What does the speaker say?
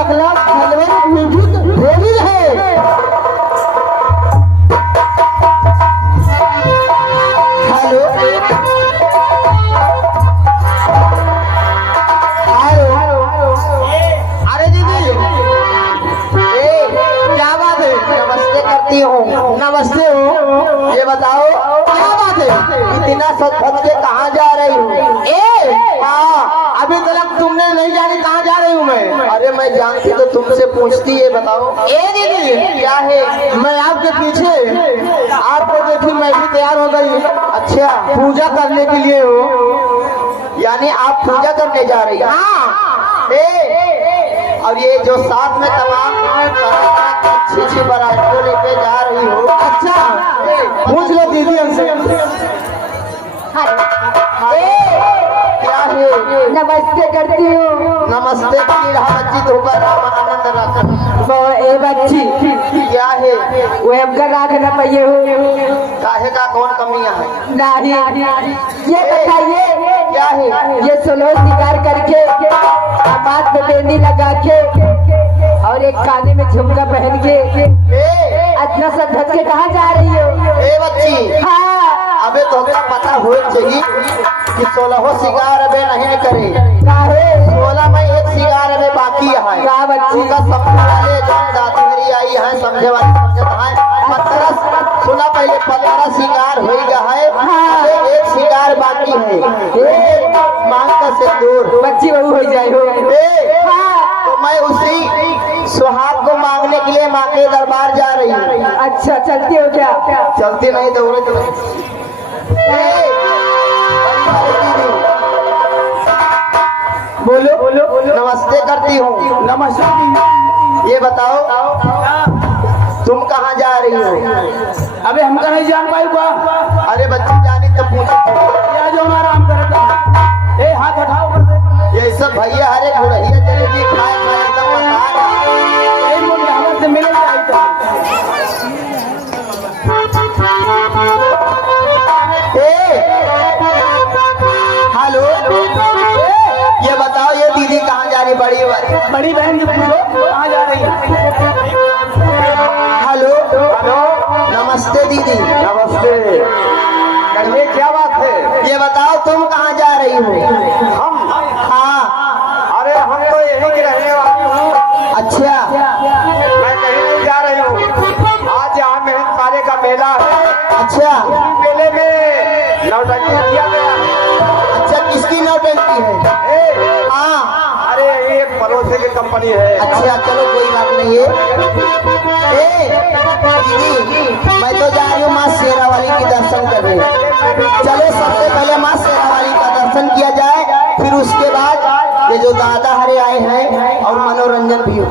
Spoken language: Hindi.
लाख लाख धन्यवाद म्यूजिक होली है। हेलो अरे दीदी क्या बात है? नमस्ते करती हूँ। नमस्ते हो, ये बताओ क्या बात है? इतना सच के कहाँ जा रही हूँ? अभी तक तुमने नहीं जानी कहाँ जा रही हूँ मैं? अरे मैं जानती तो तुमसे पूछती है, बताओ। दीदी क्या है? मैं आपके पीछे आपको देखी मैं भी तैयार हो गई। अच्छा, पूजा करने के लिए हो? यानी आप पूजा करने जा रही हैं? हाँ। और ये जो साथ में तमाम अच्छी बारात को लेके जा रही हो? अच्छा, पूछ लो दीदी हमसे। क्या है? नमस्ते करती हूँ। नमस्ते की बच्ची धोकर आनंद रख। ए बच्ची क्या है? वो हमका राख न पाइए हो। काहे का कौन कमियां है? नहीं ये बताइए क्या है? ये सोलो शिकार करके हाथ में बेनी लगा के और एक काने में झुमका पहन के इतना सब धस के कहाँ जा रही हो? ए बच्ची हाँ, अबे तो पता हो चाहिए कि 16 शिकार अबे नहीं करे। 16 में एक शिकार अबे बाकी है। क्या बच्ची का समझने वाले जो दादी मेरी आई है समझे वाले समझता है। 15 सुना पहले 15 शिकार हो गया है। हाँ। एक शिकार बाकी है। मांग का सिंदूर बच्ची बहू हो जाए हो। तो मैं उसी सुहाग को मांगने के लिए माँ के दरबार जा रही हूँ। अच्छा, चलती हो क्या? चलती नहीं तो बोलो बोलो। नमस्ते करती हूँ। नमस्ते। ये बताओ तुम कहाँ जा रही हो? अबे हम नहीं जान पाई बा। अरे बच्ची जानी तो पूछो। जो हमारा हम करता है। हाथ उठाओ ये सब भैया हरे घुड़ैया जलेबी खाए खाए तब बता से मिले हेलो ये बताओ ये दीदी कहाँ जा रही? बड़ी बहन जी पूछो कहाँ जा रही है? हेलो हेलो नमस्ते दीदी। नमस्ते। कहिए क्या बात है? ये बताओ तुम कहाँ जा रही हो? हम? हाँ। अरे हम तो यहीं की रहने वाली हूँ। अच्छा, मैं कहीं नहीं जा रही हूँ। आज यहाँ मेहन सारे का मेला है। अच्छा, मेले में नौटंकी किया गया। अच्छा, किसकी नौटंकी है? हाँ, अरे एक पड़ोसी की कंपनी है। अच्छा, चलो कोई बात नहीं है। दीदी मैं तो जा रही हूँ माँ शेरावाली की दर्शन करने। चलो सबसे पहले माँ शेरावाली का दर्शन किया जाए, फिर उसके बाद ये जो दादा हरे आए हैं और मनोरंजन भी हो।